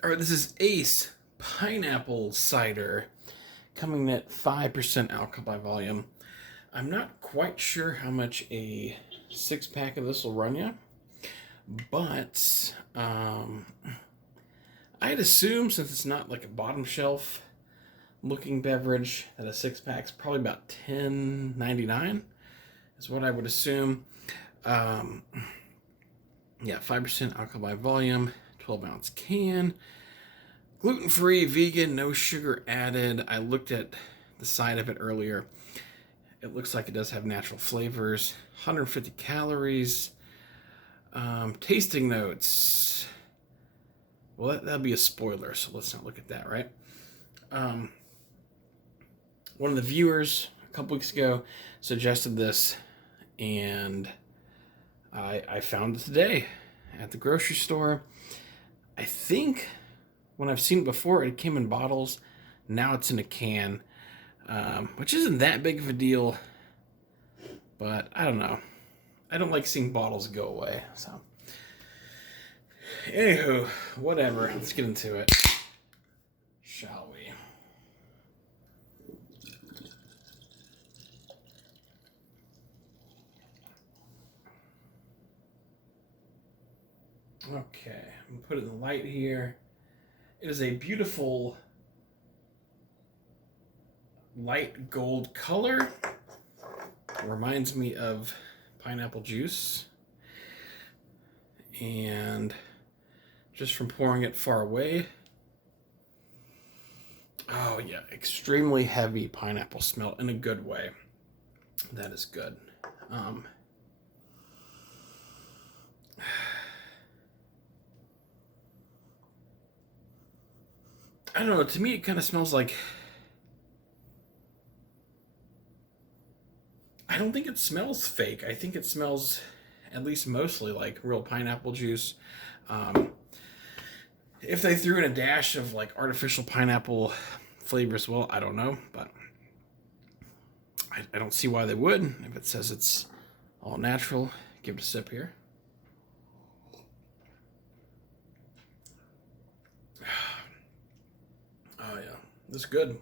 All right, this is Ace Pineapple Cider, coming at 5% alcohol by volume. I'm not quite sure how much a 6 pack of this will run you, but I'd assume since it's not like a bottom shelf looking beverage that a 6 pack's probably about $10.99 is what I would assume. Um, yeah, 5% alcohol by volume, 12-ounce can. Gluten-free, vegan, no sugar added. I looked at the side of it earlier. It looks like it does have natural flavors. 150 calories. Tasting notes. Well, that'll be a spoiler, so let's not look at that, right? One of the viewers a couple weeks ago suggested this, and I found it today at the grocery store. I think when I've seen it before, it came in bottles. Now it's in a can, which isn't that big of a deal. But I don't know. I don't like seeing bottles go away. So, anywho, whatever. Let's get into it, shall we? Okay, I'm gonna put it in the light here. It is a beautiful light gold color. It reminds me of pineapple juice. And just from pouring it far away, oh yeah, extremely heavy pineapple smell in a good way. That is good. I don't know, to me it kind of smells like, I don't think it smells fake. I think it smells at least mostly like real pineapple juice. If they threw in a dash of like artificial pineapple flavors, well, I don't know, but I don't see why they would. If it says it's all natural, give it a sip here. Oh yeah, this is good.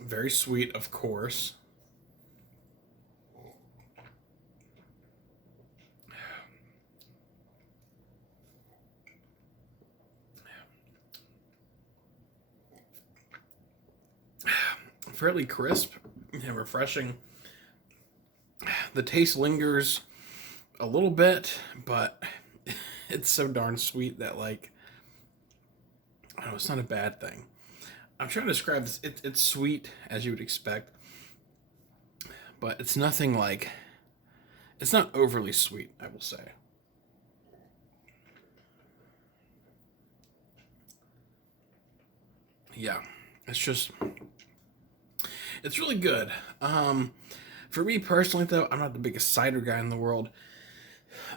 Very sweet, of course. Fairly crisp and refreshing. The taste lingers a little bit, but it's so darn sweet that, like, I don't know, it's not a bad thing. I'm trying to describe this. It's sweet as you would expect, but it's nothing like, it's not overly sweet, I will say. Yeah, it's just, it's really good. For me personally, though, I'm not the biggest cider guy in the world.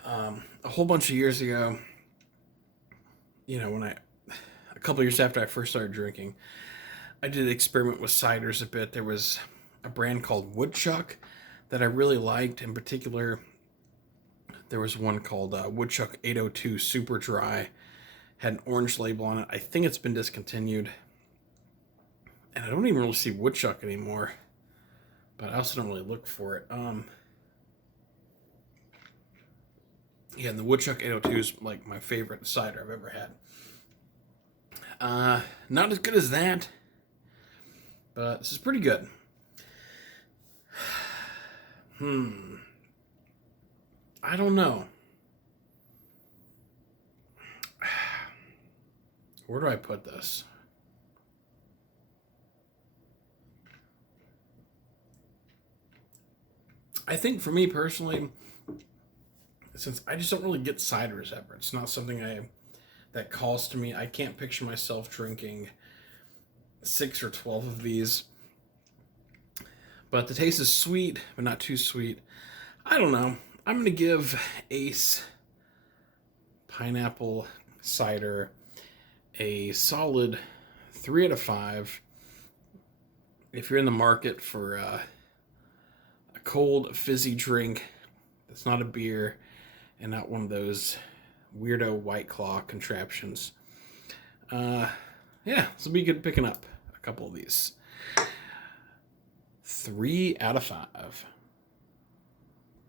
A whole bunch of years ago, when a couple years after I first started drinking, I did experiment with ciders a bit. There was a brand called Woodchuck that I really liked. In particular, there was one called Woodchuck 802 Super Dry. Had an orange label on it. I think it's been discontinued. And I don't even really see Woodchuck anymore. But I also don't really look for it. Yeah, and the Woodchuck 802 is like my favorite cider I've ever had. Not as good as that, but this is pretty good. I don't know. Where do I put this? I think for me personally, since I just don't really get ciders ever, it's not something that calls to me. I can't picture myself drinking 6 or 12 of these. But the taste is sweet, but not too sweet. I don't know. I'm gonna give Ace Pineapple Cider a solid 3 out of 5. If you're in the market for a cold fizzy drink, the It's not a beer and not one of those weirdo White Claw contraptions. Yeah, this will be good picking up a couple of these. 3 out of 5.